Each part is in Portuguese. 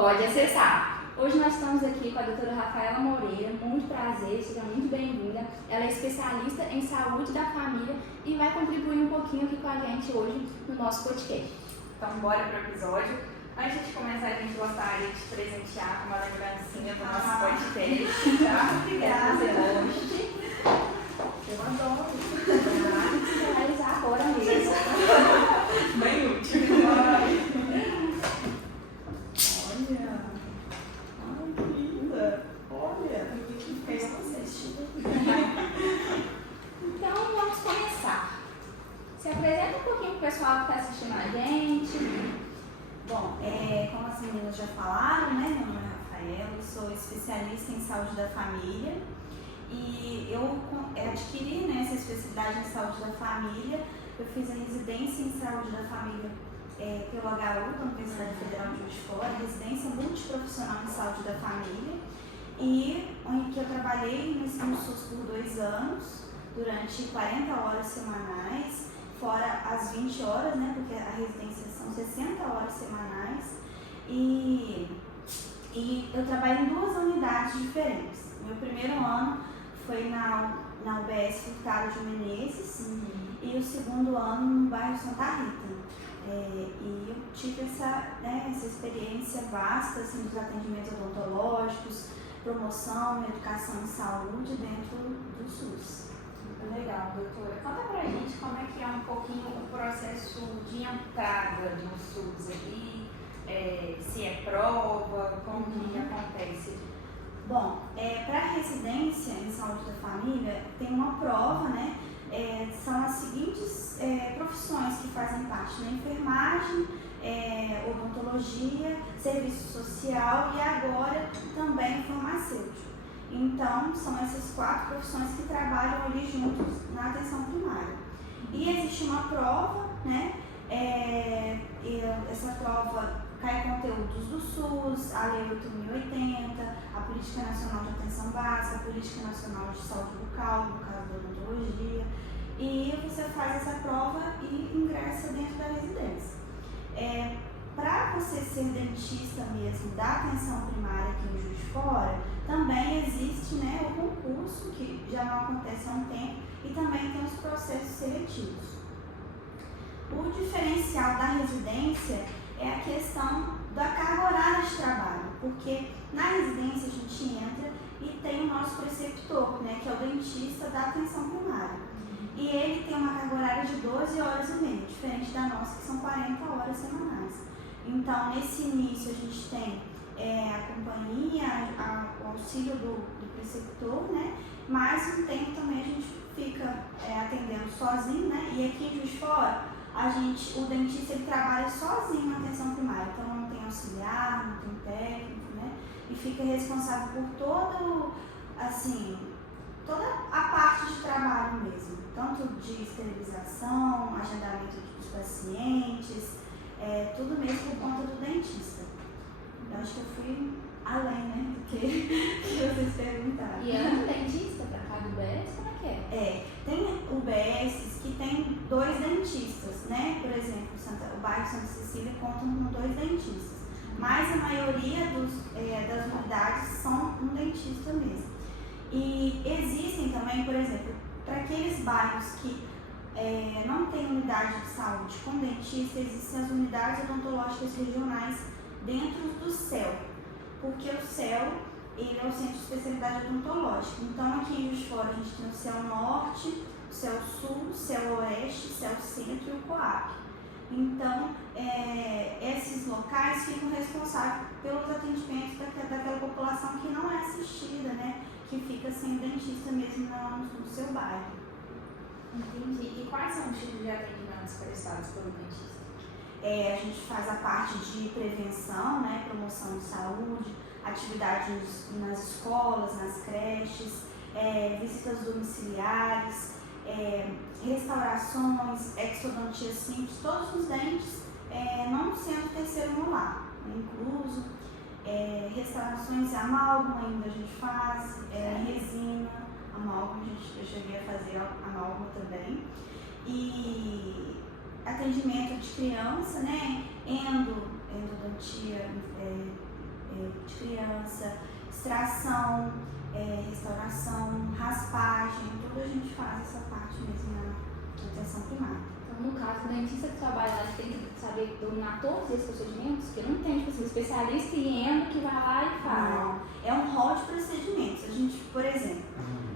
Pode acessar. Hoje nós estamos aqui com a doutora Rafaela Moreira, muito prazer, seja muito bem-vinda. Ela é especialista em saúde da família e vai contribuir um pouquinho aqui com a gente hoje no nosso podcast. Então, bora para o episódio. Antes de começar, a gente gostaria de te presentear com uma lembrancinha do nosso podcast, tá? Obrigada. Eu adoro. Você vai realizar agora mesmo. Bem útil. Olha, que linda. Olha, que fez você. Então, vamos começar. Se apresenta um pouquinho para o pessoal que está assistindo a gente. Bom, como as meninas já falaram, né, meu nome é Rafaela, eu sou especialista em saúde da família e eu adquiri, né, essa especialidade em saúde da família. Eu fiz a residência em saúde da família pelo HU, da Universidade Federal de Juiz de Fora, residência multiprofissional em saúde da família, e onde eu trabalhei no SUS por 2 anos, durante 40 horas semanais, fora as 20 horas, né, porque a residência são 60 horas semanais, e eu trabalho em 2 unidades diferentes. Meu primeiro ano foi na UBS Furtado de Menezes, e o segundo ano no bairro Santa Rita. E eu tive essa experiência vasta assim, dos atendimentos odontológicos, promoção, educação em saúde dentro do SUS. Legal, doutora. Conta pra gente como é que é um pouquinho o processo de entrada no SUS aqui, se é prova, como que acontece? Bom, para a residência em saúde da família tem uma prova, né? São as seguintes profissões que fazem parte, né? Enfermagem, odontologia, serviço social e agora também farmacêutico. Então, são essas 4 profissões que trabalham ali juntos na atenção primária. E existe uma prova, né? Essa prova cai conteúdos do SUS, a Lei 8.080, a Política Nacional de Atenção Básica, a Política Nacional de Saúde Bucal, no caso da odontologia, e você faz essa prova e ingressa dentro da residência. Para você ser dentista mesmo da atenção primária aqui em Juiz de Fora, também existe, né, o concurso, que já não acontece há um tempo, e também tem os processos seletivos. O diferencial da residência é a questão da carga horária de trabalho, porque na residência a gente entra e tem o nosso preceptor, né, que é o dentista da atenção primária. E ele tem uma carga horária de 12 horas e meia, diferente da nossa, que são 40 horas semanais. Então, nesse início, a gente tem a companhia, o auxílio do preceptor, né? Mas um tempo também a gente fica atendendo sozinho, né? E aqui em Juiz de Fora, o dentista ele trabalha sozinho na atenção primária, então não tem auxiliar, não tem técnico, né? E fica responsável por toda a parte de trabalho mesmo, tanto de esterilização, agendamento dos pacientes, tudo mesmo por conta do dentista. Eu acho que eu fui além, né, do que vocês perguntaram. E é um dentista para cada UBS? Como é que é? Tem UBS que tem 2 dentistas, né? Por exemplo, o bairro Santa Cecília conta com 2 dentistas, mas a maioria das unidades são um dentista mesmo. E existem também, por exemplo, para aqueles bairros que não tem unidade de saúde com dentista, existem as unidades odontológicas regionais dentro do CEL, porque o CEL ele é o Centro de Especialidade Odontológica. Então, aqui em Juiz de Fora a gente tem o CEL Norte, o CEL Sul, o CEL Oeste, o CEL Centro e o COAP. Então, esses locais ficam responsáveis pelos atendimentos daquela população que não é assistida, né? Que fica sem dentista mesmo no seu bairro. Entendi. E quais são os tipos de atendimentos prestados pelo dentista? A gente faz a parte de prevenção, né, promoção de saúde, atividades nas escolas, nas creches, visitas domiciliares, restaurações, exodontia simples, todos os dentes não sendo terceiro molar, incluso restaurações amálgama ainda a gente faz, resina, amálgama, eu cheguei a fazer amálgama também. E atendimento de criança, né? Endodontia de criança, extração, restauração, raspagem, tudo a gente faz essa parte mesmo na atenção primária. Então, no caso, o dentista que trabalha lá, tem que saber dominar todos esses procedimentos, porque não tem, tipo assim, especialista e endo que vai lá e faz. Não, é um rol de procedimentos. A gente, por exemplo,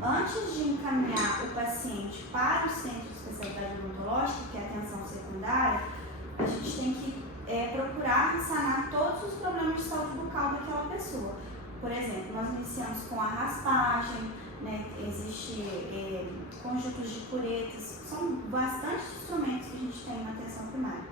antes de encaminhar o paciente para o centro de especialidade odontológica, que é a atenção secundária, a gente tem que procurar sanar todos os problemas de saúde bucal daquela pessoa. Por exemplo, nós iniciamos com a raspagem, né? Existe conjuntos de curetas, são bastantes instrumentos que a gente tem na atenção primária.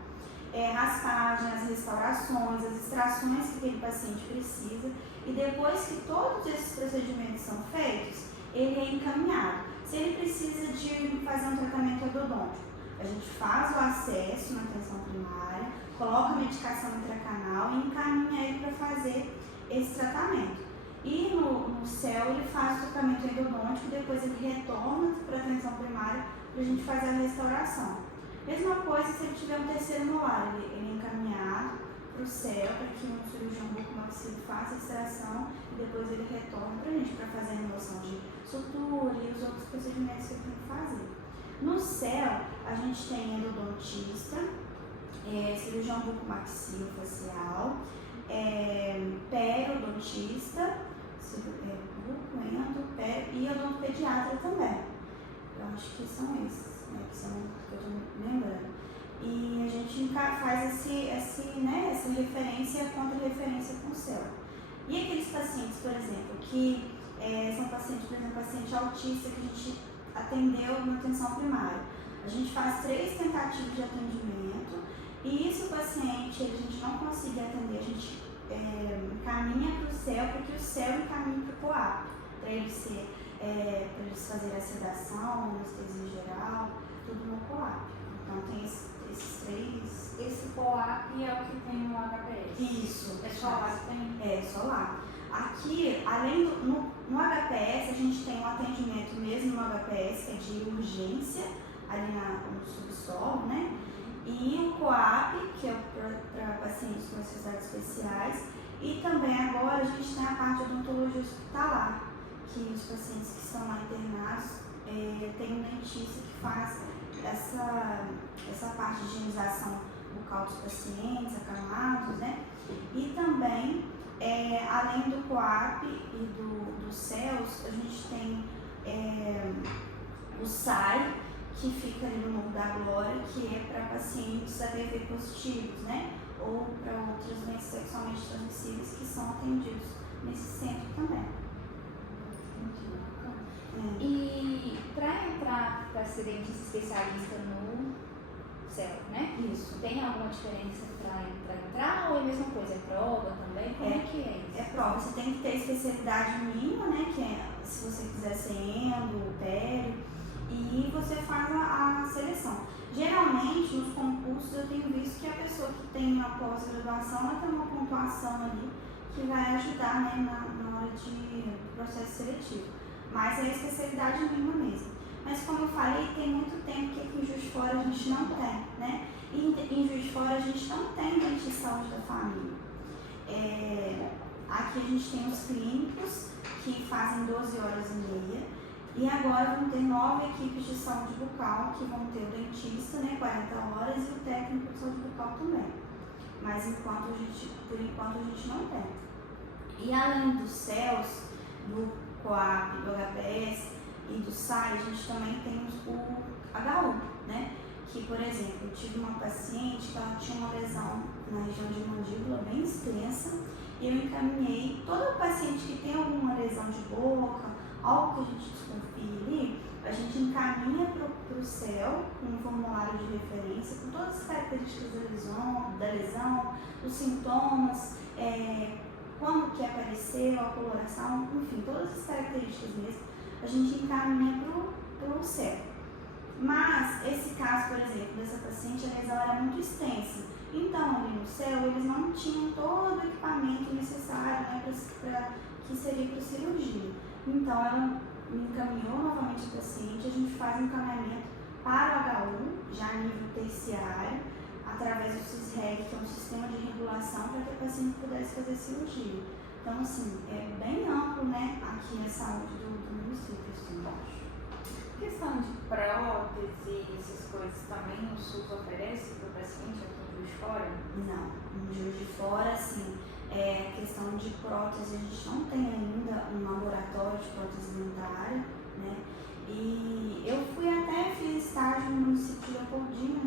Raspagem, as restaurações, as extrações que aquele paciente precisa, e depois que todos esses procedimentos são feitos, ele é encaminhado. Se ele precisa de fazer um tratamento endodôntico, a gente faz o acesso na atenção primária, coloca a medicação intracanal e encaminha ele para fazer esse tratamento. E no CEL ele faz o tratamento endodôntico, depois ele retorna para a atenção primária para a gente fazer a restauração. Mesma coisa se ele tiver um terceiro molar, ele é encaminhado para o CEL, para que um cirurgião bucomaxilo faça a extração e depois ele retorna para a gente para fazer a remoção de sutura e os outros procedimentos que ele tem que fazer. No CEL a gente tem endodontista, cirurgião bucomaxilofacial, periodontista, e odontopediatra também. Eu acho que são esses, né, que são que eu estou me lembrando. E a gente faz essa referência contra referência com o CEL. E aqueles pacientes, por exemplo, que são pacientes, por exemplo, paciente autista que a gente atendeu na atenção primária. A gente faz 3 tentativas de atendimento e se o paciente a gente não conseguir atender, a gente encaminha para o CEL, porque o CEL encaminha para o COAP, para eles fazerem a sedação, anestesia geral, tudo no COAP. Então tem esses 3. Esse COAP é o que tem no HPS? Isso. É só lá que tem? É, só lá. Aqui, além no HPS, a gente tem um atendimento mesmo no HPS, que é de urgência, ali no subsolo, né? E o COAP, que é para pacientes com necessidades especiais. E também agora a gente tem a parte de odontologia hospitalar, que os pacientes que estão lá internados tem um dentista que faz essa parte de higienização bucal dos pacientes, acamados, né? E também, além do COAP e do CELS, a gente tem o SAI, que fica ali no Morro da Glória, que é para pacientes HIV positivos, né? Ou para outras doenças sexualmente transmissíveis que são atendidos nesse centro também. E para entrar para ser dentista especialista no CEL, né? Isso. Tem alguma diferença para entrar ou é a mesma coisa? É prova também? Como é que é isso? É prova. Você tem que ter especialidade mínima, né? Que é, se você quiser ser endo, pério, e você faz a seleção. Geralmente, nos concursos, eu tenho visto que a pessoa que tem uma pós-graduação, ela tem uma pontuação ali que vai ajudar, né, na hora de processo seletivo. Mas é a especialidade mínima mesmo. Mas como eu falei, tem muito tempo que aqui em Juiz de Fora a gente não tem, né? E em Juiz de Fora a gente não tem dentista de saúde da família. Aqui a gente tem os clínicos que fazem 12 horas e meia. E agora vão ter 9 equipes de saúde bucal, que vão ter o dentista, né, 40 horas, e o técnico de saúde bucal também. Mas por enquanto a gente não tem. E além dos CELS, do COAP, do HPS e do SAI, a gente também tem o HU, né? Que, por exemplo, eu tive uma paciente que ela tinha uma lesão na região de mandíbula bem extensa, e eu encaminhei todo paciente que tem alguma lesão de boca, algo que a gente desconfia ali, a gente encaminha para o CEL com um formulário de referência, com todas as características da lesão, os sintomas, quando que apareceu, a coloração, enfim, todas as características mesmo, a gente encaminha para o CEL. Mas esse caso, por exemplo, dessa paciente, a lesão era muito extensa. Então, ali no CEL, eles não tinham todo o equipamento necessário, né, que seria para cirurgia. Então, ela me encaminhou novamente a paciente, a gente faz um encaminhamento para o HU, já a nível terciário, através do CISREG, que é um sistema de regulação para que a paciente pudesse fazer cirurgia. Então, assim, é bem amplo, né, aqui a saúde do município, assim, eu acho. Questão de prótese, essas coisas também o SUS oferece para o paciente aqui em Juiz de Fora? Não, no Juiz de Fora, assim, questão de prótese, a gente não tem ainda um laboratório de prótese dentária, né? E eu fiz estágio no município de Leopoldina,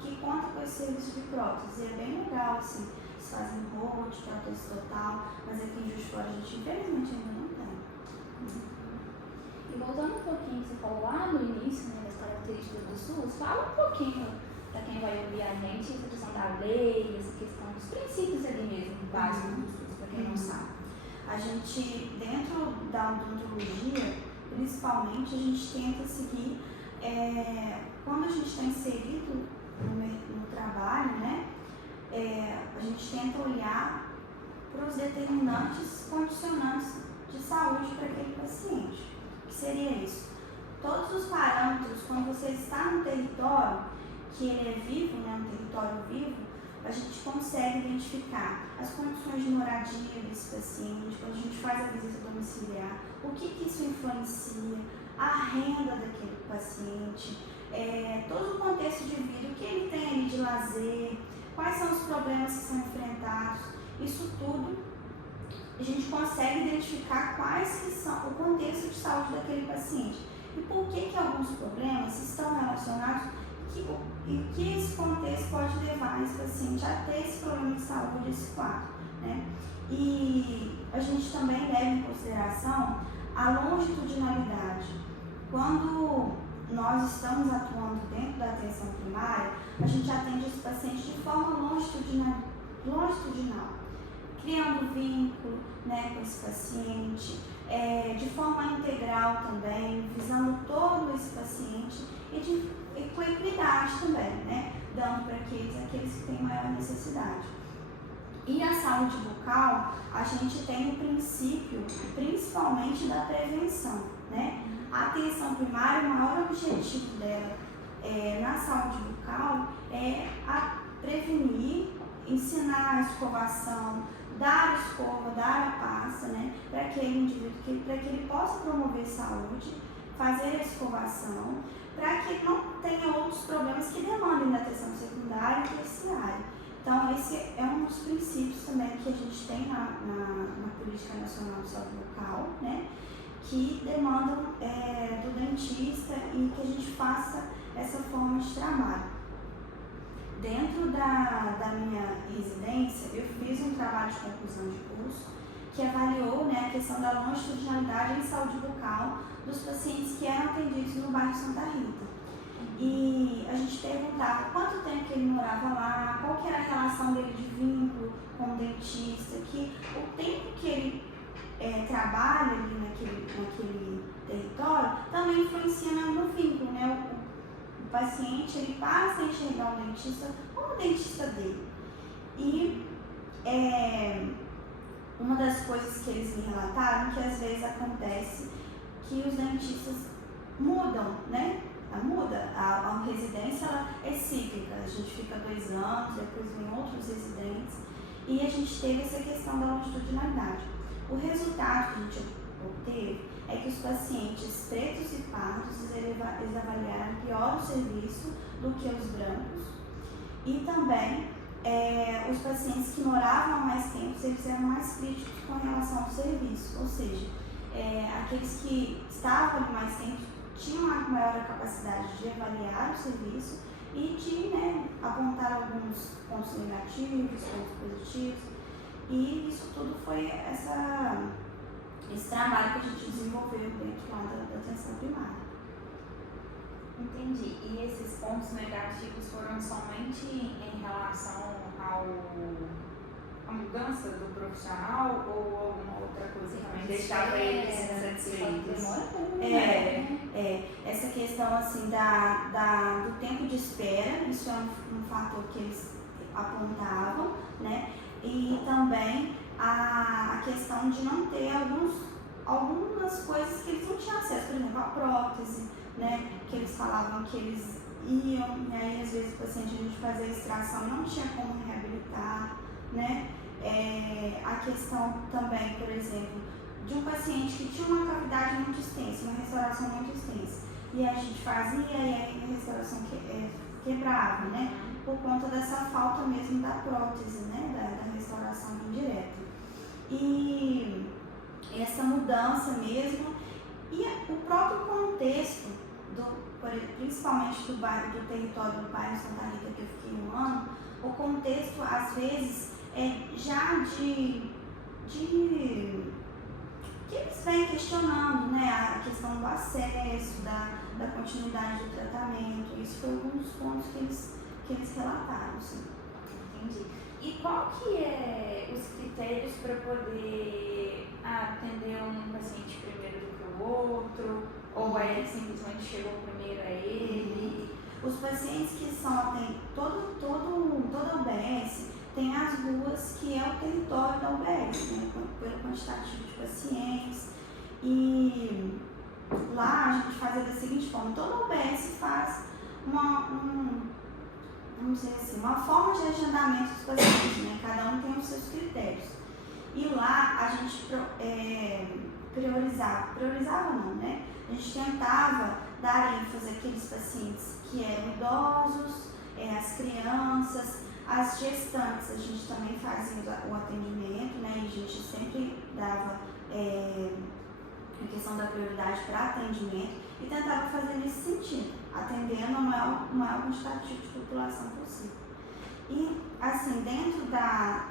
que conta com esse serviço de prótese. É bem legal, assim, eles fazem rolo de prótese total, mas aqui em Juiz de Fora a gente infelizmente ainda não tem. E voltando um pouquinho, você falou lá no início, né, das características do SUS, fala um pouquinho para quem vai ouvir a gente, essa questão da lei, essa questão dos princípios ali mesmo, básicos do SUS, para quem não sabe. A gente, dentro da odontologia, principalmente, a gente tenta seguir, quando a gente está inserido no trabalho, né, a gente tenta olhar para os determinantes condicionantes de saúde para aquele paciente. O que seria isso? Todos os parâmetros, quando você está no território, que ele é vivo, né, um território vivo, a gente consegue identificar as condições de moradia desse paciente, quando a gente faz a visita domiciliar, o que isso influencia, a renda daquele paciente, todo o contexto de vida, o que ele tem ali de lazer, quais são os problemas que são enfrentados, isso tudo a gente consegue identificar quais que são o contexto de saúde daquele paciente e por que alguns problemas estão relacionados e que esse contexto pode levar esse paciente a ter esse problema de saúde, esse quadro, né? E a gente também leva em consideração a longitudinalidade. Quando nós estamos atuando dentro da atenção primária, a gente atende esse paciente de forma longitudinal, criando vínculo, né, com esse paciente, de forma integral também, visando todo esse paciente e com equidade também, né, dando para aqueles que têm maior necessidade. E a saúde bucal, a gente tem o princípio, principalmente da prevenção, né? A atenção primária, o maior objetivo dela na saúde bucal é a prevenir, ensinar a escovação, dar a escova, dar a pasta, né, para aquele indivíduo, para que ele possa promover saúde, fazer a escovação, para que não tenha outros problemas que demandem da atenção secundária e terciária. Então, esse é um dos princípios também que a gente tem na Política Nacional de Saúde Bucal, né, que demandam do dentista e que a gente faça essa forma de trabalho. Dentro da minha residência, eu fiz um trabalho de conclusão de curso que avaliou, né, a questão da longitudinalidade em saúde bucal dos pacientes que eram atendidos no bairro Santa Rita. E a gente perguntava quanto tempo que ele morava lá, qual que era a relação dele de vínculo com o dentista, que o tempo que ele trabalha ali naquele território também influencia no vínculo, né? O paciente, ele passa a enxergar o dentista como o dentista dele. E uma das coisas que eles me relataram que às vezes acontece que os dentistas mudam, né? A residência ela é cíclica, a gente fica 2 anos, depois vem outros residentes e a gente teve essa questão da longitudinalidade. O resultado que a gente obteve é que os pacientes pretos e pardos eles avaliaram pior o serviço do que os brancos e também os pacientes que moravam há mais tempo eles eram mais críticos com relação ao serviço, ou seja, aqueles que estavam ali mais tempo tinham uma maior capacidade de avaliar o serviço e de, né, apontar alguns pontos negativos, pontos positivos. E isso tudo foi esse trabalho que a gente desenvolveu dentro lá da atenção primária. Entendi. E esses pontos negativos foram somente em relação à mudança do profissional ou alguma outra coisa também deixava eles insatisfeitos? Essa questão assim do tempo de espera, isso é um fator que eles apontavam, né? E também a questão de não ter algumas coisas que eles não tinham acesso, por exemplo, a prótese, né? Que eles falavam que eles iam, e aí às vezes o paciente a gente fazia a extração e não tinha como reabilitar, né? A questão também, por exemplo, de um paciente que tinha uma cavidade muito extensa, uma restauração muito extensa, e a gente fazia e aí a restauração quebrava, né? Por conta dessa falta mesmo da prótese, né? Da restauração indireta. E essa mudança mesmo, e o próprio contexto, principalmente do território do bairro Santa Rita, que eu fiquei um ano, o contexto às vezes já de que eles vêm questionando, né, a questão do acesso, da continuidade do tratamento. Isso foi um dos pontos que eles relataram. Assim. Entendi. E qual que é os critérios para poder atender um paciente primeiro do que o outro? Ou simplesmente chegou primeiro a ele? Os pacientes que são, toda UBS tem as ruas que é o território da UBS, né, pelo quantitativo de pacientes. E lá a gente fazia da seguinte forma: toda UBS faz vamos dizer assim, uma forma de agendamento dos pacientes, né? Cada um tem os seus critérios. E lá a gente priorizava não, né? A gente tentava dar ênfase àqueles pacientes que eram idosos, as crianças, as gestantes. A gente também fazia o atendimento, né? E a gente sempre dava a questão da prioridade para atendimento e tentava fazer nesse sentido, atendendo o maior quantitativo de população possível. E, assim, dentro da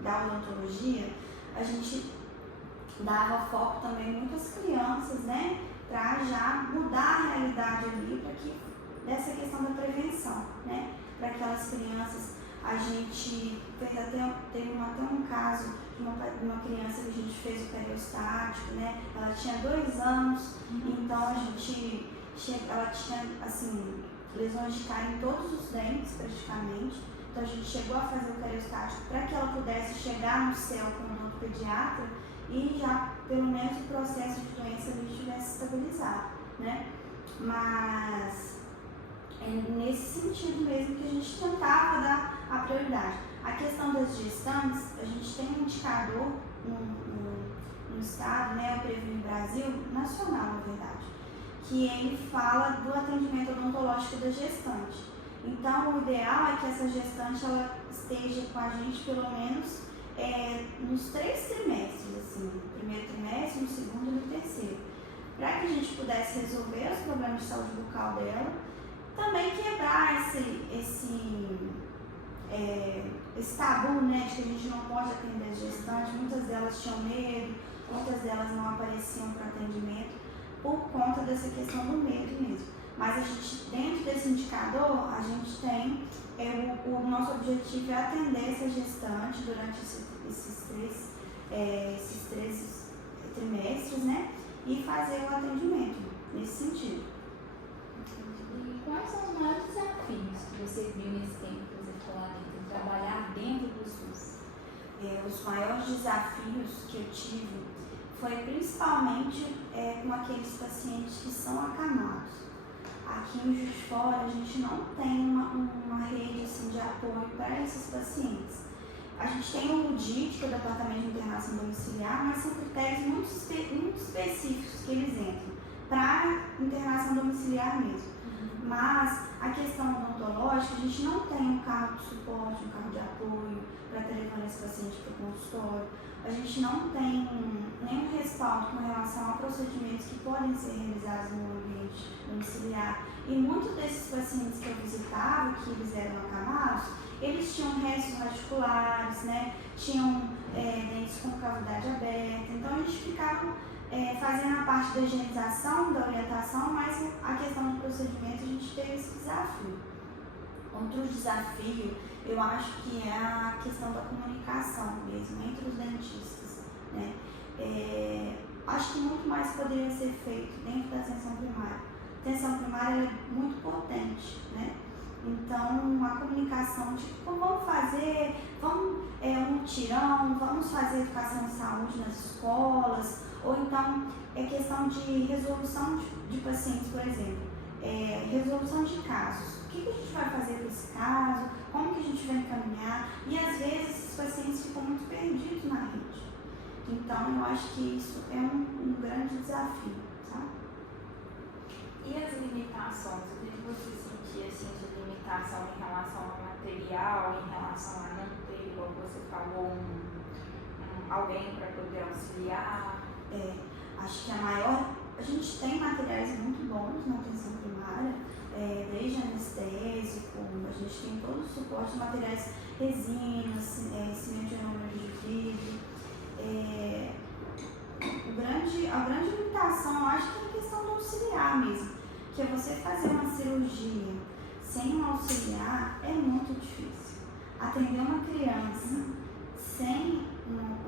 odontologia, a gente dava foco também muito às crianças, né, para já mudar a realidade ali, para que dessa questão da prevenção, né, para aquelas crianças. A gente teve até um caso de uma criança que a gente fez o periostático, né? Ela tinha 2 anos, então ela tinha, assim, lesões de cárie em todos os dentes, praticamente. Então a gente chegou a fazer o periostático para que ela pudesse chegar no céu como odontopediatra e já, pelo menos, o processo de doença ali estivesse estabilizado, né? Mas é nesse sentido mesmo que a gente tentava dar a prioridade. A questão das gestantes, a gente tem um indicador no estado, né, o Previne Brasil, nacional na verdade, que ele fala do atendimento odontológico da gestante. Então o ideal é que essa gestante ela esteja com a gente pelo menos nos 3 trimestres, assim, no primeiro trimestre, no segundo e no terceiro, para que a gente pudesse resolver os problemas de saúde bucal dela. Também quebrar esse tabu, né, de que a gente não pode atender as gestantes. Muitas delas tinham medo, muitas delas não apareciam para atendimento por conta dessa questão do medo mesmo. Mas a gente, dentro desse indicador, a gente tem o nosso objetivo é atender essa gestante durante esses três trimestres, né, e fazer o atendimento nesse sentido. E quais são os maiores desafios que você viu nesse tempo que você ficou lá dentro, trabalhar dentro do SUS? Os maiores desafios que eu tive foi principalmente com aqueles pacientes que são acamados. Aqui em Juiz de Fora a gente não tem uma rede assim, de apoio para esses pacientes. A gente tem o DIT, que é o Departamento de Internação Domiciliar, mas são critérios muito específicos que eles entram para internação domiciliar mesmo. Mas a questão odontológica, a gente não tem um carro de suporte, um carro de apoio para estar levando esse paciente para o consultório. A gente não tem nenhum respaldo com relação a procedimentos que podem ser realizados no ambiente domiciliar. E muitos desses pacientes que eu visitava, que eles eram acamados, eles tinham restos radiculares, né? Tinham dentes com cavidade aberta. Então a gente ficava fazendo a parte da higienização, da orientação, mas a questão do procedimento a gente teve esse desafio. Outro desafio, eu acho que é a questão da comunicação mesmo entre os dentistas, né? Acho que muito mais poderia ser feito dentro da atenção primária. A atenção primária é muito potente, né? Então, a comunicação, tipo, vamos fazer um mutirão, vamos fazer educação de saúde nas escolas, ou então é questão de resolução de pacientes, por exemplo. resolução de casos. O que a gente vai fazer com esse caso? Como que a gente vai encaminhar? E às vezes esses pacientes ficam muito perdidos na rede. Então eu acho que isso é um grande desafio, sabe? E as limitações? O que você sentia assim, de limitação em relação ao material, em relação a não ter, igual você falou, alguém para poder auxiliar? Acho que a gente tem materiais muito bons na atenção primária, desde anestésico, a gente tem todo o suporte de materiais, resinas, cimento de ionômetro de vidro. A grande limitação, eu acho que é a questão do auxiliar mesmo, que é você fazer uma cirurgia sem um auxiliar é muito difícil. Atender uma criança sem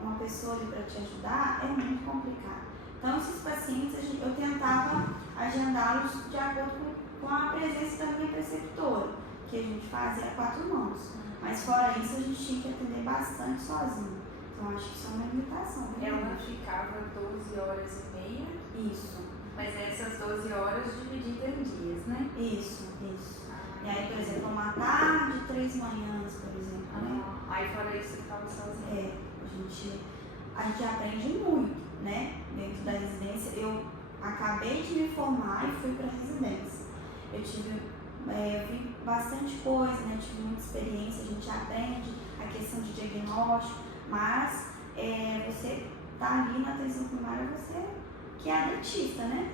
uma pessoa ali para te ajudar é muito complicado. Então, esses pacientes, eu tentava agendá-los de acordo com a presença da minha preceptora, que a gente fazia a 4 mãos. Mas fora isso, a gente tinha que atender bastante sozinho. Então, acho que isso é uma limitação. Ela ficava 12 horas e meia? Isso. Mas essas 12 horas divididas em dias, né? Isso. E aí, por exemplo, uma tarde, 3 manhãs, por exemplo, né? Aí fora isso, você ficava sozinha? A gente aprende muito, né? Dentro da residência. Eu acabei de me formar e fui para a residência. Eu vi bastante coisa, né? Tive muita experiência, a gente aprende a questão de diagnóstico, mas você tá ali na atenção primária, você que é a dentista, né?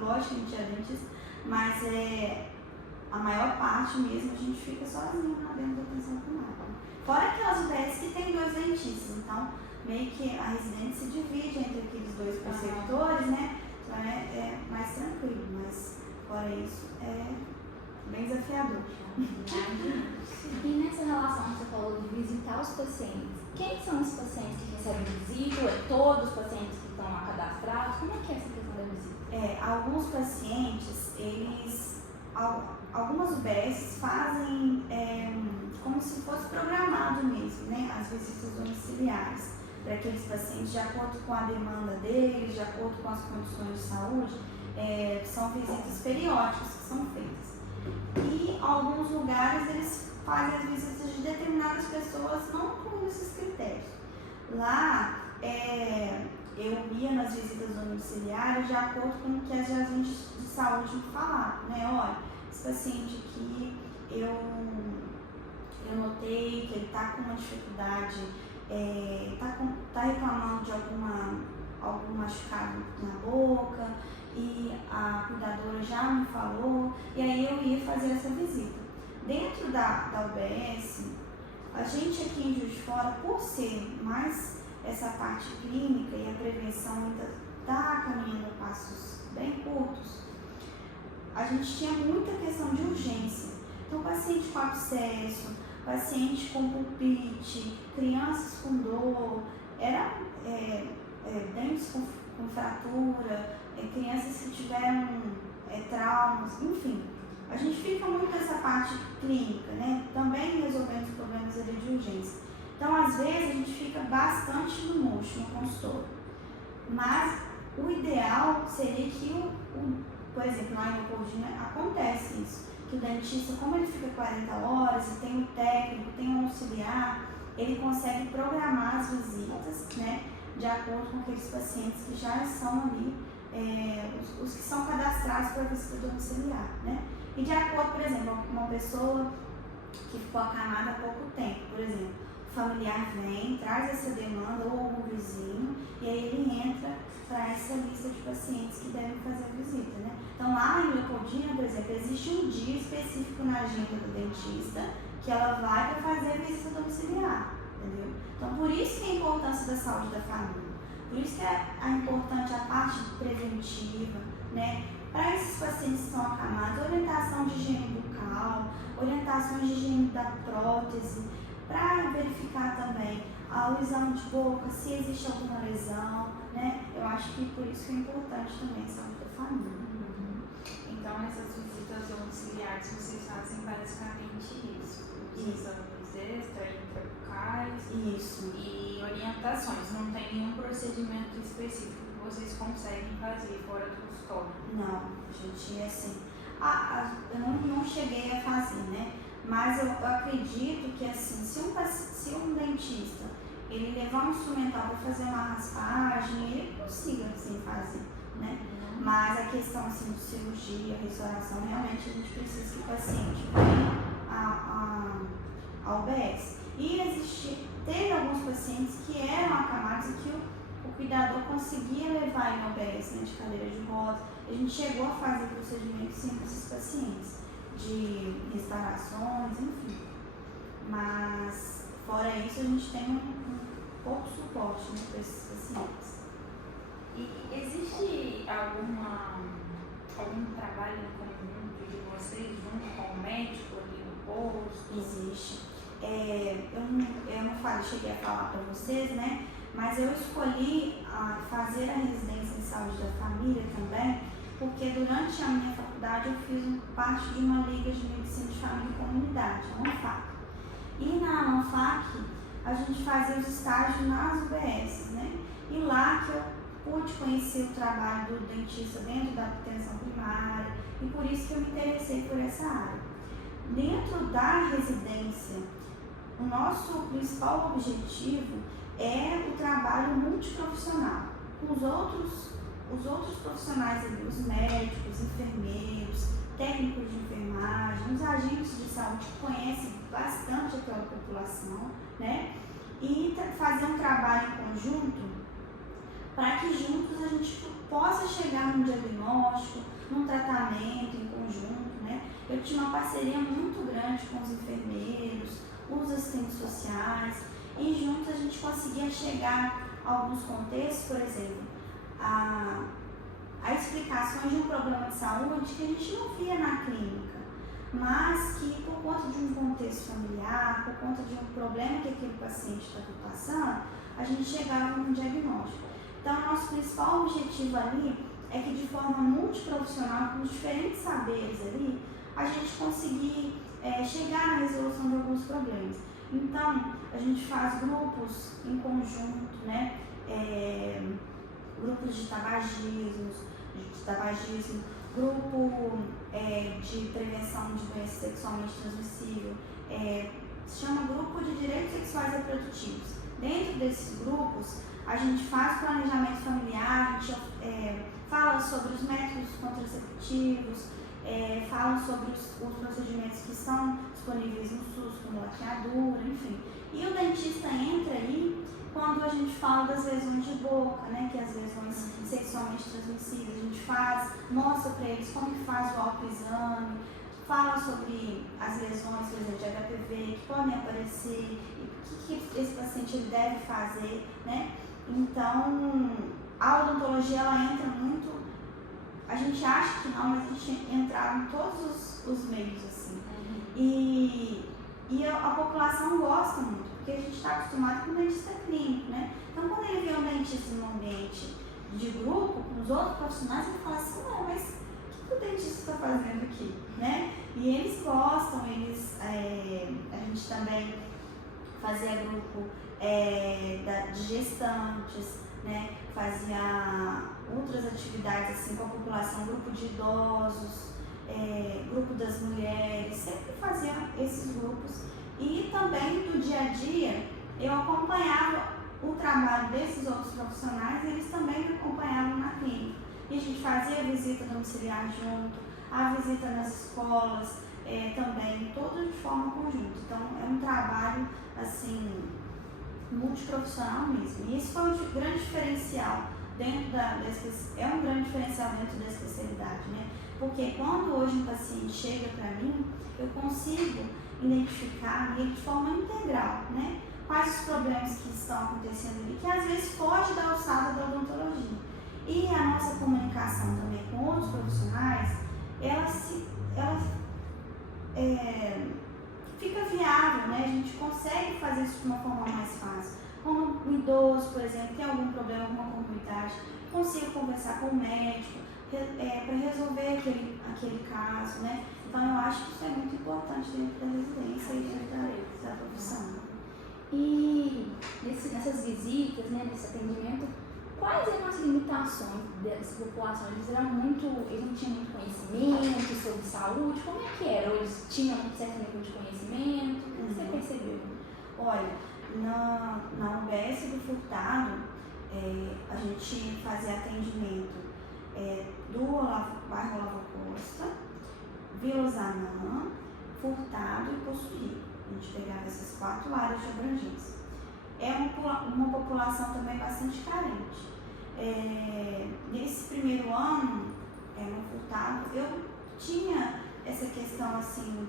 Lógico que a gente é dentista, mas a maior parte mesmo a gente fica sozinho lá dentro da atenção primária. Fora aquelas UBS que tem 2 dentistas, então meio que a residência se divide entre aqueles 2 preceptores, né? Então é mais tranquilo, mas fora isso é bem desafiador. E nessa relação que você falou de visitar os pacientes, quem são os pacientes que recebem visita? Ou é todos os pacientes que estão lá cadastrados? Como é que é essa questão da visita? Alguns pacientes, algumas UBS fazem como se fosse programado mesmo, né? As visitas domiciliares para aqueles pacientes de acordo com a demanda deles, de acordo com as condições de saúde, são visitas periódicas que são feitas. E alguns lugares eles fazem as visitas de determinadas pessoas não com esses critérios. Lá eu ia nas visitas domiciliares de acordo com o que as agentes de saúde me falaram, né? Olha, esse paciente aqui eu notei que ele está com uma dificuldade, está reclamando de algum machucado na boca e a cuidadora já me falou, e aí eu ia fazer essa visita. Dentro da UBS, a gente aqui em Juiz de Fora, por ser mais essa parte clínica e a prevenção ainda está caminhando a passos bem curtos, a gente tinha muita questão de urgência. Então, paciente com abscesso, paciente com pulpite, crianças com dor, dentes com fratura, crianças que tiveram traumas, enfim. A gente fica muito nessa parte clínica, né? Também resolvendo os problemas ali de urgência. Então, às vezes, a gente fica bastante no mocho, no consultório. Mas o ideal seria que, por exemplo, lá em Leopoldina acontece isso, que o dentista, como ele fica 40 horas e tem um técnico, tem um auxiliar, ele consegue programar as visitas, né? De acordo com aqueles pacientes que já são ali, os que são cadastrados para visita domiciliar, né? E de acordo, por exemplo, com uma pessoa que ficou acamada há pouco tempo, por exemplo, o familiar vem, traz essa demanda ou algum vizinho, e aí ele entra para essa lista de pacientes que devem fazer a visita, né? Então lá em Leopoldina, por exemplo, existe um dia específico na agenda do dentista que ela vai para fazer a visita domiciliar, entendeu? Então por isso que é a importância da saúde da família, por isso que é importante a parte preventiva, né? Para esses pacientes que estão acamados, orientação de higiene bucal, orientações de higiene da prótese, para verificar também o exame de boca, se existe alguma lesão, né? Eu acho que por isso que é importante também a saúde da família. Então, essas visitas domiciliares, vocês fazem basicamente isso. Os exames extra, intrabucal locais Isso. e orientações. Não tem nenhum procedimento específico que vocês conseguem fazer fora do consultório? Não, a gente assim, eu não cheguei a fazer, né? Mas eu acredito que assim, se um dentista ele levar um instrumental para fazer uma raspagem, ele consiga assim fazer, né? Mas a questão assim de cirurgia, restauração, realmente a gente precisa que o paciente venha a UBS. E teve alguns pacientes que eram acamados e que o cuidador conseguia levar em UBS, né, de cadeira de rodas. A gente chegou a fazer procedimentos sim com esses pacientes, de restaurações, enfim. Mas, fora isso, a gente tem um pouco suporte, né, para esses pacientes. E existe algum trabalho em conjunto de vocês junto com o médico ali no posto? Existe. Eu não cheguei a falar para vocês, né? Mas eu escolhi fazer a residência em saúde da família também, porque durante a minha faculdade eu fiz parte de uma liga de medicina de família e comunidade, a ANFAC. E na ANFAC a gente fazia os estágios nas UBS, né? E lá que eu pude conhecer o trabalho do dentista dentro da atenção primária, e por isso que eu me interessei por essa área. Dentro da residência, o nosso principal objetivo é o trabalho multiprofissional, com os outros profissionais ali, os médicos, enfermeiros, técnicos de enfermagem, os agentes de saúde que conhecem bastante aquela população, né? E fazer um trabalho em conjunto para que juntos a gente possa chegar num diagnóstico, num tratamento em conjunto, né? Eu tinha uma parceria muito grande com os enfermeiros, os assistentes sociais, e juntos a gente conseguia chegar a alguns contextos, por exemplo, a explicações de um problema de saúde que a gente não via na clínica, mas que por conta de um contexto familiar, por conta de um problema que aquele paciente estava passando, a gente chegava num diagnóstico. Então, o nosso principal objetivo ali é que de forma multiprofissional, com os diferentes saberes ali, a gente conseguir chegar na resolução de alguns problemas. Então, a gente faz grupos em conjunto, né? Grupos de tabagismo, grupo de prevenção de doença sexualmente transmissível, se chama Grupo de Direitos Sexuais Reprodutivos. Dentro desses grupos, a gente faz planejamento familiar, a gente fala sobre os métodos contraceptivos, fala sobre os procedimentos que estão disponíveis no SUS, como laqueadura, enfim. E o dentista entra aí quando a gente fala das lesões de boca, né, que é as lesões sexualmente transmissíveis, a gente mostra para eles como que faz o autoexame, fala sobre as lesões, por exemplo, de HPV, que podem aparecer, e o que esse paciente ele deve fazer, né? Então, a odontologia, ela entra muito, a gente acha que não, mas a gente entra em todos os meios, assim. E a população gosta muito, porque a gente está acostumado com o dentista clínico, né? Então, quando ele vê um dentista num ambiente de grupo, com os outros profissionais, ele fala assim, não, mas o que o dentista está fazendo aqui, né? E eles gostam, a gente também fazia grupo de gestantes, né? Fazia outras atividades assim com a população, grupo de idosos, grupo das mulheres, sempre fazia esses grupos. E também no dia a dia eu acompanhava o trabalho desses outros profissionais, eles também me acompanhavam na clínica. E a gente fazia a visita domiciliar junto, a visita nas escolas também, todos de forma conjunta. Então é um trabalho assim multiprofissional mesmo. E isso foi um grande diferencial dentro é um grande diferencial dentro da especialidade, né? Porque quando hoje um paciente chega para mim, eu consigo identificar ele de forma integral, né? Quais os problemas que estão acontecendo ali, que às vezes foge da alçada da odontologia. E a nossa comunicação também com outros profissionais, ela fica viável, né? A gente consegue fazer isso de uma forma mais fácil. Como um idoso, por exemplo, tem algum problema, alguma comorbidade, consigo conversar com o médico para resolver aquele caso, né? Então eu acho que isso é muito importante dentro da residência e dentro da profissão. E nessas visitas, né, nesse atendimento, quais eram as limitações dessa população? Eles não tinham muito conhecimento sobre saúde? Como é que era? Eles tinham um certo nível de conhecimento? O que você percebeu? Olha, na UBS do Furtado, a gente fazia atendimento do bairro Olavo Costa, Vila Zanã, Furtado e Poço Rico. A gente pegava essas 4 áreas de abrangência. É uma população também bastante carente. Nesse primeiro ano, no Furtado, eu tinha essa questão assim,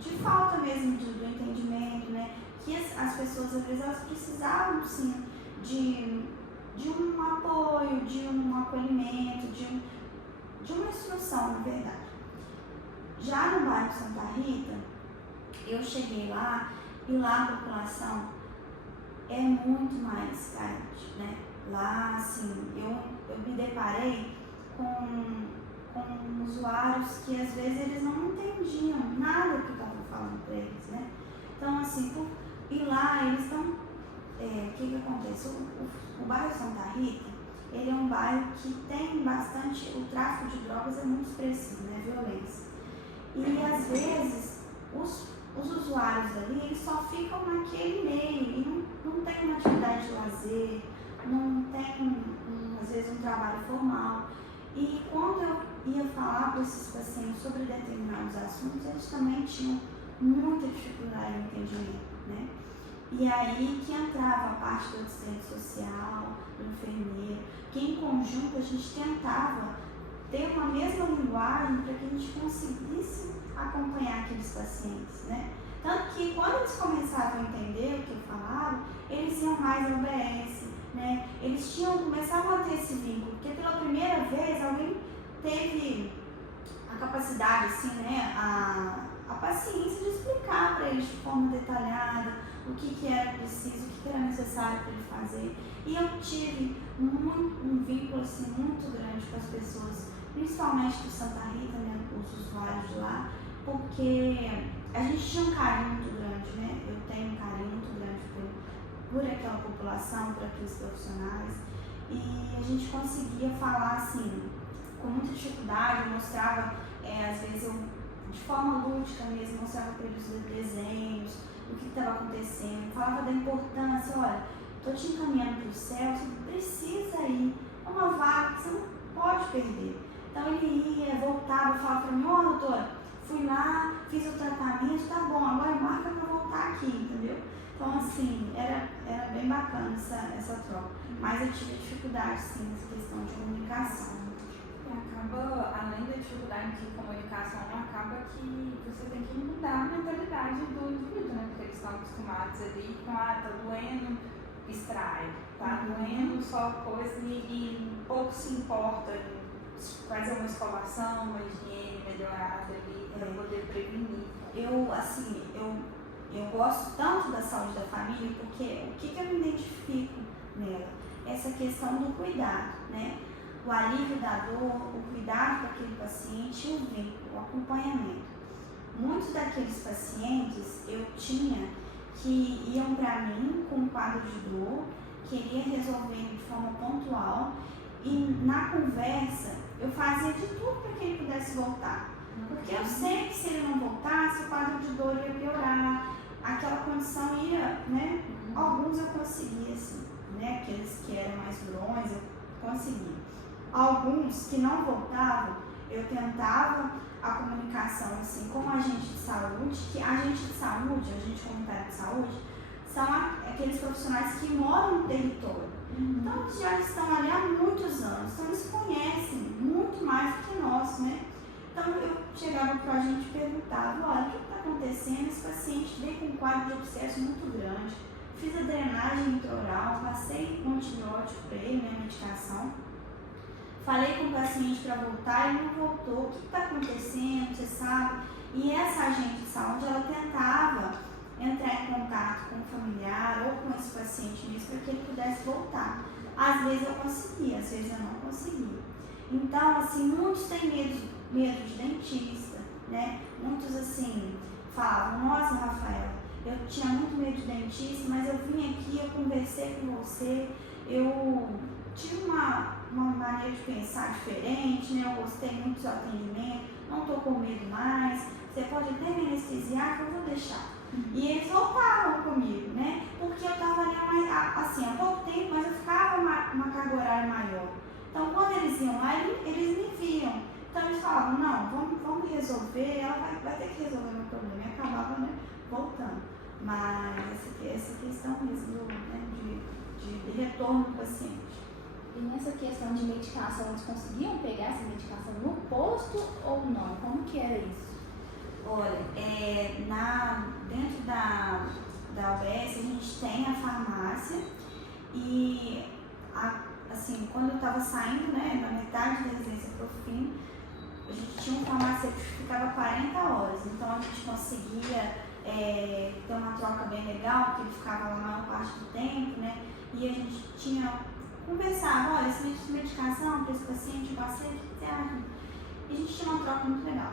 de falta mesmo do entendimento, né? Que as pessoas, às vezes, elas precisavam, sim, de um apoio, de um acolhimento, de uma instrução, na verdade. Já no bairro Santa Rita, eu cheguei lá e lá a população é muito mais carente, né? Lá, assim, eu me deparei com usuários que às vezes eles não entendiam nada do que eu estava falando para eles, né? Então, assim, e lá eles estão... o que acontece? O bairro Santa Rita, ele é um bairro que tem bastante... O tráfico de drogas é muito expressivo, né? Violência. E às vezes os usuários ali, eles só ficam naquele meio e não tem uma atividade de lazer, não tem, às vezes, um trabalho formal. E quando eu ia falar para esses pacientes sobre determinados assuntos, eles também tinham muita dificuldade no entendimento, né? E aí que entrava a parte do assistente social, do enfermeiro, que em conjunto a gente tentava ter uma mesma linguagem para que a gente conseguisse acompanhar aqueles pacientes, né? Tanto que quando eles começavam a entender o que eu falava, eles iam mais ao UBS, né? Eles começavam a ter esse vínculo, porque pela primeira vez alguém teve a capacidade, assim, né, a paciência de explicar para eles de forma detalhada o que era preciso, o que era necessário para ele fazer. E eu tive um vínculo, assim, muito grande com as pessoas, principalmente do Santa Rita, né, os usuários de lá, porque a gente tinha um carinho muito grande, né? Eu tenho um carinho muito grande por aquela população, por aqueles profissionais, e a gente conseguia falar, assim, com muita dificuldade. Eu mostrava, às vezes eu, de forma lúdica mesmo, mostrava para eles os desenhos, o que estava acontecendo, falava da importância, olha, estou te encaminhando para o céu, você precisa ir, é uma vaga que você não pode perder. Então ele ia, voltava, falava para mim, doutora, fui lá, fiz o tratamento, tá bom, agora marca para voltar aqui, entendeu? Então, assim, era bem bacana essa troca. Mas eu tive dificuldade, sim, nessa questão de comunicação. Acaba, além da dificuldade de comunicação, acaba que você tem que mudar a mentalidade do indivíduo, né? Porque eles estão acostumados ali com, tá doendo, extrai, tá doendo, só coisa, e pouco se importa em fazer uma escovação, uma higiene melhorada ali, para poder prevenir. Eu gosto tanto da saúde da família, porque o que eu me identifico nela? Essa questão do cuidado, né? O alívio da dor, o cuidado daquele paciente e o vínculo, o acompanhamento. Muitos daqueles pacientes eu tinha que iam para mim com um quadro de dor, queria resolver de forma pontual, e na conversa eu fazia de tudo para que ele pudesse voltar. Porque eu sei que se ele não voltasse, o quadro de dor ia piorar, aquela condição ia, né? Alguns eu conseguia, assim, né? Aqueles que eram mais durões, eu conseguia. Alguns que não voltavam, eu tentava a comunicação, assim, com o agente de saúde, que agente comunitário de saúde, são aqueles profissionais que moram no território. Então, eles já estão ali há muitos anos, então eles conhecem muito mais do que nós, né? Então, eu chegava para a gente e perguntava, olha, o que está acontecendo? Esse paciente veio com um quadro de abscesso muito grande, fiz a drenagem intraoral, passei um antibiótico para ele, né, medicação, falei com o paciente para voltar, ele não voltou, o que está acontecendo, você sabe? E essa agente de saúde, ela tentava entrar em contato com o familiar ou com esse paciente mesmo para que ele pudesse voltar. Às vezes eu conseguia, às vezes eu não conseguia. Então, assim, muitos têm medo de dentista, né? Muitos, assim, falavam, nossa, Rafaela, eu tinha muito medo de dentista, mas eu vim aqui, eu conversei com você, eu tive uma maneira de pensar diferente, né? Eu gostei muito do seu atendimento, não estou com medo mais, você pode até me anestesiar que eu vou deixar. E eles voltavam comigo, né? Porque eu estava ali assim, há pouco tempo, mas eu ficava uma carga horária maior. Então, quando eles iam lá, eles me viam. Então, eles falavam, não, vamos resolver, ela vai ter que resolver o meu problema. E acabava, né, voltando. Mas essa questão mesmo, né, de retorno do paciente. E nessa questão de medicação, eles conseguiam pegar essa medicação no posto ou não? Como que era isso? Olha, dentro da UBS a gente tem a farmácia e assim, quando eu estava saindo, né, na metade da residência pro fim, a gente tinha um farmacêutico que ficava 40 horas, então a gente conseguia ter uma troca bem legal, porque ele ficava lá a maior parte do tempo, né, e a gente conversava, olha, essa medicação para esse paciente, eu passei, o que você acha? E a gente tinha uma troca muito legal.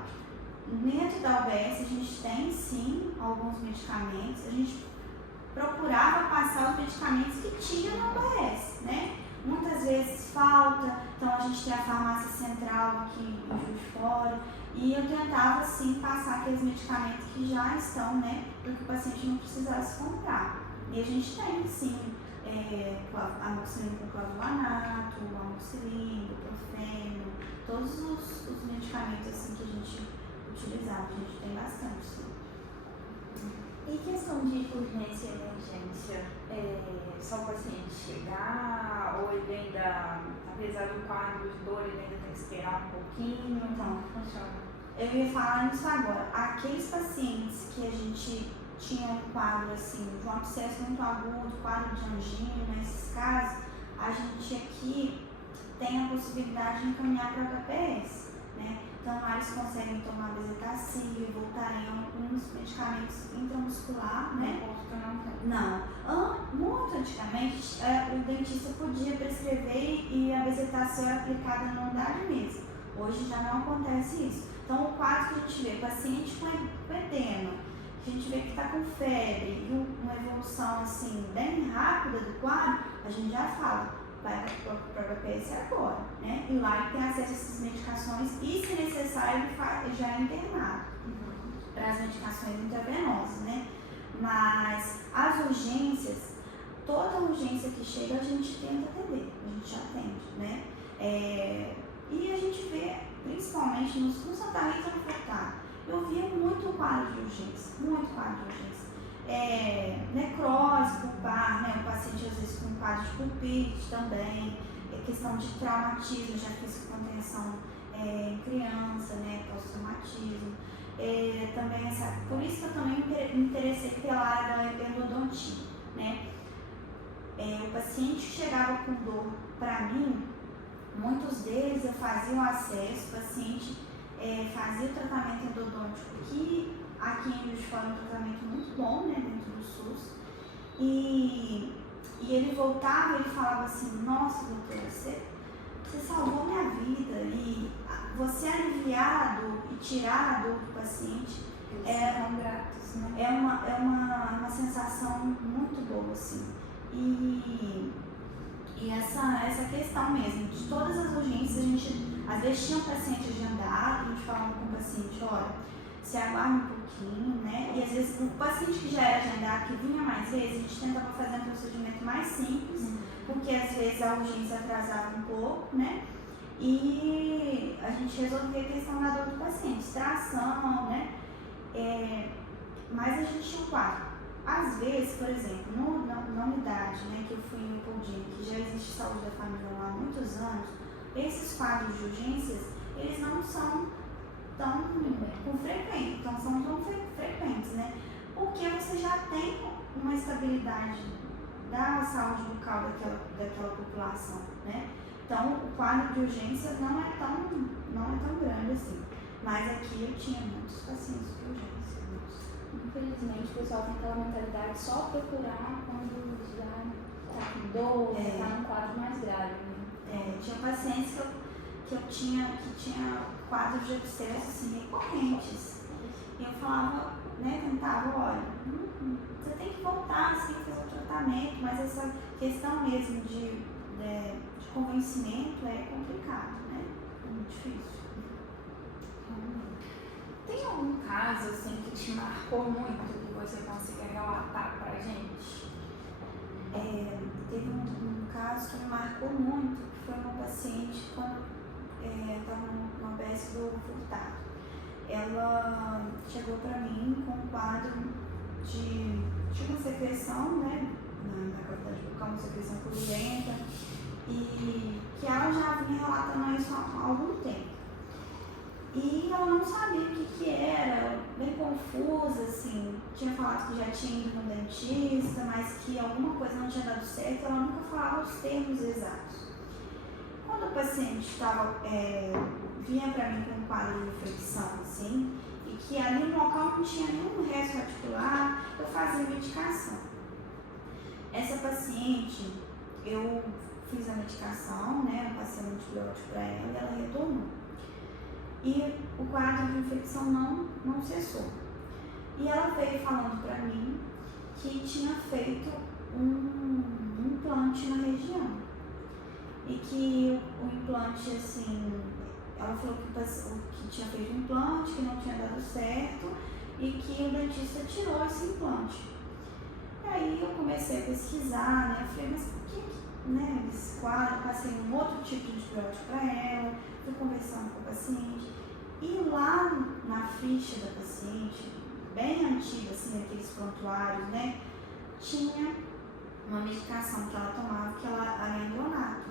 Dentro da UBS a gente tem sim alguns medicamentos, a gente procurava passar os medicamentos que tinha na UBS, né? Muitas vezes falta, então a gente tem a farmácia central aqui em Juiz de Fora e eu tentava sim passar aqueles medicamentos que já estão, né? Para que o paciente não precisasse comprar. E a gente tem sim amoxicilina com clavulanato, amoxicilina, ibuprofeno, todos os medicamentos assim que a gente utilizava, a gente tem bastante, sim. E questão de urgência e emergência, só o paciente chegar ou ele ainda, apesar do quadro de dor, ele ainda tem que esperar um pouquinho? Então, funciona? Eu ia falar nisso agora. Aqueles pacientes que a gente tinha um quadro assim, de um abscesso muito agudo, quadro de angina, nesses casos, a gente aqui tem a possibilidade de encaminhar para o HPS, né? Então lá eles conseguem tomar bezetacil, voltaren, alguns medicamentos intramuscular, né? Não. Muito antigamente o dentista podia prescrever e a bezetacil era aplicada na unidade mesmo. Hoje já não acontece isso. Então o quadro que a gente vê, paciente com edema, que a gente vê que está com febre e uma evolução assim bem rápida do quadro, a gente já fala, vai para o HPS agora, né? E lá ele tem acesso a essas medicações e, se necessário, ele já é internado para as medicações intravenosas, né? Mas as urgências, toda urgência que chega a gente tenta atender, a gente atende, né? E a gente vê, principalmente no Santa Rita no Furtado, eu via muito quadro de urgência, necrose pulpar, né? O paciente às vezes com quadro de pulpite também, questão de traumatismo, já fiz contenção em criança, né? Pós-traumatismo. Também por isso que eu também me interessei pela área da endodontia, né? O paciente que chegava com dor para mim, muitos deles eu fazia o acesso, o paciente fazia o tratamento endodôntico aqui em Juiz de Fora, um tratamento muito bom, né, dentro do SUS, e ele voltava e ele falava assim, nossa doutora, você salvou minha vida, e você aliviar a dor e tirar a dor do paciente gratos, né? é uma sensação muito boa, assim, e essa questão mesmo, de todas as urgências, a gente às vezes tinha um paciente agendado, a gente falava com o paciente, olha, se aguarda um pouquinho, né? E às vezes o paciente que já era agendado, que vinha mais vezes, a gente tentava fazer um procedimento mais simples, porque às vezes a urgência atrasava um pouco, né? E a gente resolvia a questão da dor do paciente, extração, né? Mas a gente tinha um quadro. Às vezes, por exemplo, na unidade, né, que eu fui em Leopoldina, que já existe saúde da família lá há muitos anos, esses quadros de urgências, eles não são tão frequentes, né? Porque você já tem uma estabilidade da saúde bucal daquela população, né? Então, o quadro de urgência não é tão grande assim. Mas aqui eu tinha muitos pacientes de urgência. Infelizmente, o pessoal tem aquela mentalidade de só procurar quando já está com dor, está num quadro mais grave. Né? Tinha pacientes que tinha quadros de abscesso assim, recorrentes. E eu falava, né, tentava, olha, você tem que voltar, assim, fazer o tratamento, mas essa questão mesmo de convencimento é complicado, né? É muito difícil. Tem algum caso assim que te marcou muito que você consiga relatar pra gente? Teve um caso que me marcou muito, que foi uma paciente quando estava no ABS do Furtado. Ela chegou para mim com um quadro de uma secreção, né, na cavidade bucal, uma secreção purulenta, e que ela já vinha relatando isso há algum tempo. E ela não sabia o que era, bem confusa, assim, tinha falado que já tinha ido no dentista, mas que alguma coisa não tinha dado certo, ela nunca falava os termos exatos. Quando o paciente vinha para mim com um quadro de infecção, assim, e que ali no local não tinha nenhum resto articular, eu fazia medicação. Essa paciente, eu fiz a medicação, né, eu passei um antibiótico para ela e ela retornou. E o quadro de infecção não cessou. E ela veio falando para mim que tinha feito um implante na região. E que o implante, assim, ela falou que tinha feito um implante, que não tinha dado certo e que o dentista tirou esse implante. E aí eu comecei a pesquisar, né, eu falei, mas por que, né, esse quadro, passei um outro tipo de antibiótico para ela, fui conversando com o paciente. E lá na ficha da paciente, bem antiga, assim, aqueles prontuários, né, tinha uma medicação que ela tomava, que era alendronato.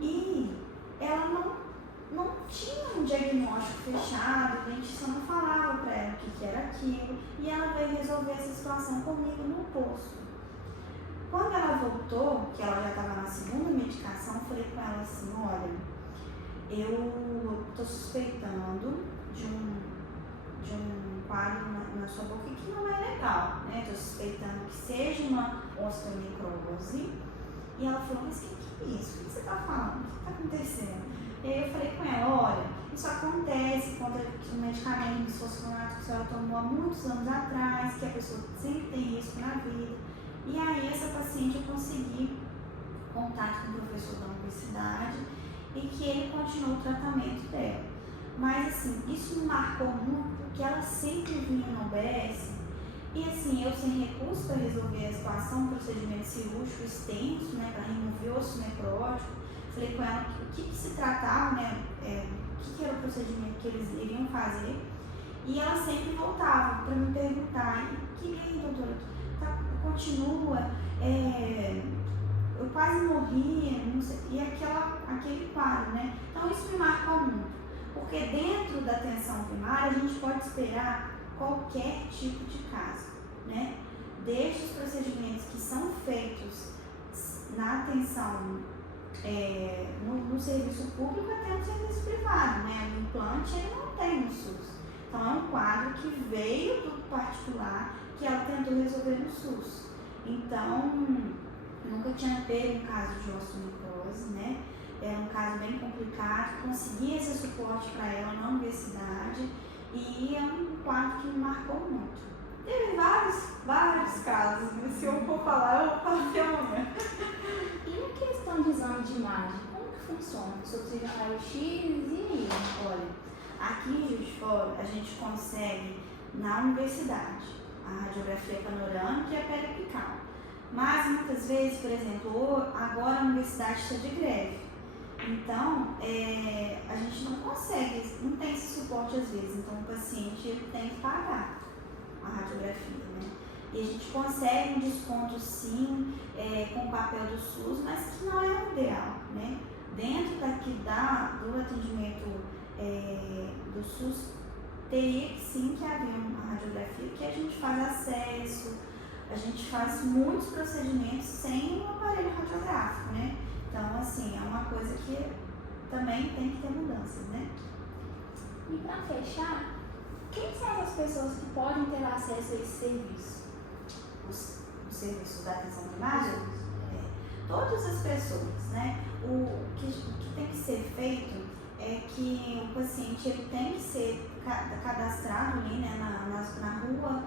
E ela não tinha um diagnóstico fechado, o dentista não falava para ela o que era aquilo, e ela veio resolver essa situação comigo no posto. Quando ela voltou, que ela já estava na segunda medicação, eu falei com ela assim, olha, eu estou suspeitando de um quadro na sua boca que não é legal, né? Estou suspeitando que seja uma osteonecrose. E ela falou, mas o que é isso? O que você está falando? O que está acontecendo? E aí eu falei com ela, olha, isso acontece quando o medicamento bisfosfonato que a senhora tomou há muitos anos atrás, que a pessoa sempre tem isso na vida. E aí essa paciente eu consegui contato com o professor da universidade e que ele continuou o tratamento dela. Mas assim, isso me marcou muito porque ela sempre vinha no OBS e assim, eu sem recurso para resolver a situação, um procedimento cirúrgico extenso, né, para remover o osso necrótico. Falei com ela o que se tratava, né, o que era o procedimento que eles iriam fazer. E ela sempre voltava para me perguntar, que doutora, continua, eu quase morria, não sei, e aquele quadro, né? Então isso me marca muito, porque dentro da atenção primária a gente pode esperar qualquer tipo de caso, né? Desde os procedimentos que são feitos na atenção no serviço público até no serviço privado, né? O implante ele não tem no SUS. Então é um quadro que veio do particular que ela tentou resolver no SUS. Então, nunca tinha pego um caso de osteonecrose, né? É um caso bem complicado, consegui esse suporte para ela na universidade e é um quadro que me marcou muito. Teve vários casos, né? Se eu for falar, eu vou falar até amanhã. E a questão de exame de imagem, como que funciona? A pessoa precisa de raio-x e aí? Olha, aqui em Juiz de Fora a gente consegue na universidade a radiografia panorâmica e a periapical. Mas muitas vezes, por exemplo, agora a universidade está de greve. Então, a gente não consegue, não tem esse suporte às vezes. Então, o paciente ele tem que pagar a radiografia, né? E a gente consegue um desconto sim, com o papel do SUS, mas que não é o ideal, né? Dentro do atendimento do SUS, teria sim que haver uma radiografia que a gente faz acesso, a gente faz muitos procedimentos sem um aparelho radiográfico, né? Então, assim, é uma coisa que também tem que ter mudanças, né? E para fechar, quem são as pessoas que podem ter acesso a esse serviço? Os serviços da atenção primária? Todas as pessoas, né? O que tem que ser feito é que o paciente ele tem que ser cadastrado ali, né, na rua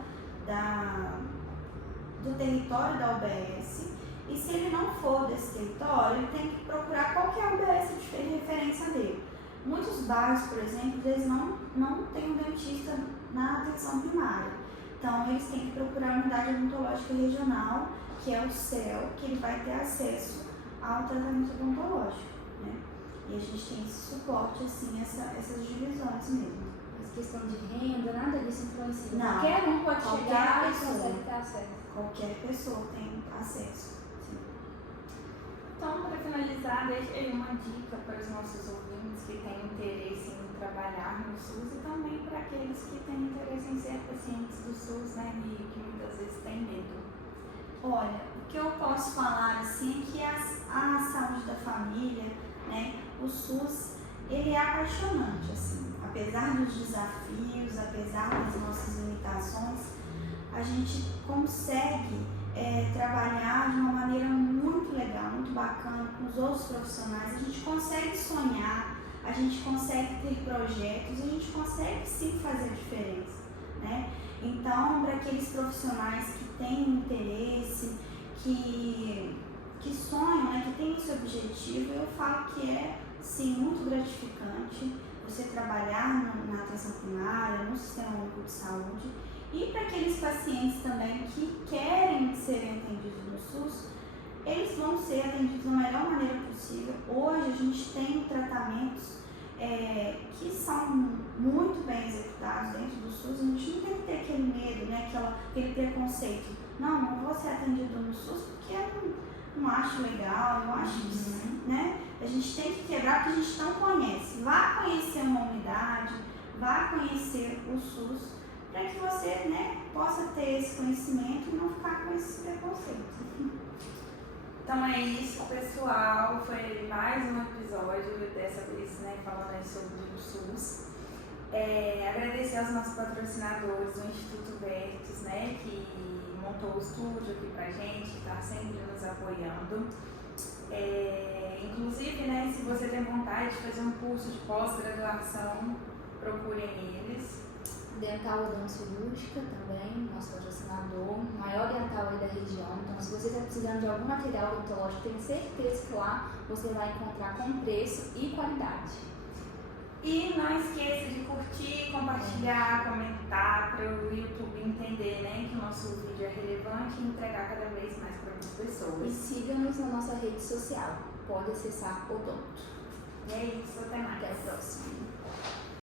do território da UBS, e se ele não for desse território, ele tem que procurar qual que é a UBS de referência dele. Muitos bairros, por exemplo, eles não têm um dentista na atenção primária. Então, eles têm que procurar a unidade odontológica regional, que é o CEL, que ele vai ter acesso ao tratamento odontológico, né? E a gente tem esse suporte, assim, essas divisões mesmo. Mas questão de renda, nada disso influencia. Não. Qualquer um pode Qualquer chegar pessoa. e consegue ter acesso. Qualquer pessoa tem acesso. Sim. Então, para finalizar, deixa aí uma dica para os nossos ouvintes que têm interesse em trabalhar no SUS e também para aqueles que têm interesse em ser pacientes do SUS, né, e que muitas vezes têm medo. Olha, o que eu posso falar assim é que a saúde da família, né, o SUS, ele é apaixonante, assim. Apesar dos desafios, apesar das nossas limitações, a gente consegue trabalhar de uma maneira muito legal, muito bacana com os outros profissionais. A gente consegue sonhar, a gente consegue ter projetos, a gente consegue sim fazer a diferença, né? Então, para aqueles profissionais que têm interesse, que sonham, né, que têm esse objetivo, eu falo que é sim muito gratificante você trabalhar na atenção primária, no sistema único de saúde. E para aqueles pacientes também que querem serem atendidos no SUS, eles vão ser atendidos da melhor maneira possível. Hoje a gente tem tratamentos que são muito bem executados dentro do SUS. A gente não tem que ter aquele medo, né, aquele preconceito. Não vou ser atendido no SUS porque eu não acho legal, eu acho que, né? A gente tem que quebrar porque a gente não conhece. Vá conhecer uma unidade, vá conhecer o SUS, para que você, né, possa ter esse conhecimento e não ficar com esse preconceito. Então é isso, pessoal. Foi mais um episódio, dessa vez, né, falando sobre o SUS. Agradecer aos nossos patrocinadores, o Instituto Vertus, né, que montou o estúdio aqui pra gente, que está sempre nos apoiando. Inclusive, né, se você tem vontade de fazer um curso de pós-graduação, procurem eles. Dental Odontocirúrgica também, nosso patrocinador, maior dental aí da região. Então, se você está precisando de algum material odontológico, tenho certeza que lá você vai encontrar com preço e qualidade. E não esqueça de curtir, compartilhar, comentar, para o YouTube entender, né, que o nosso vídeo é relevante e entregar cada vez mais para as pessoas. E siga-nos na nossa rede social. Pode acessar Odonto. E é isso, até mais. Até a próxima.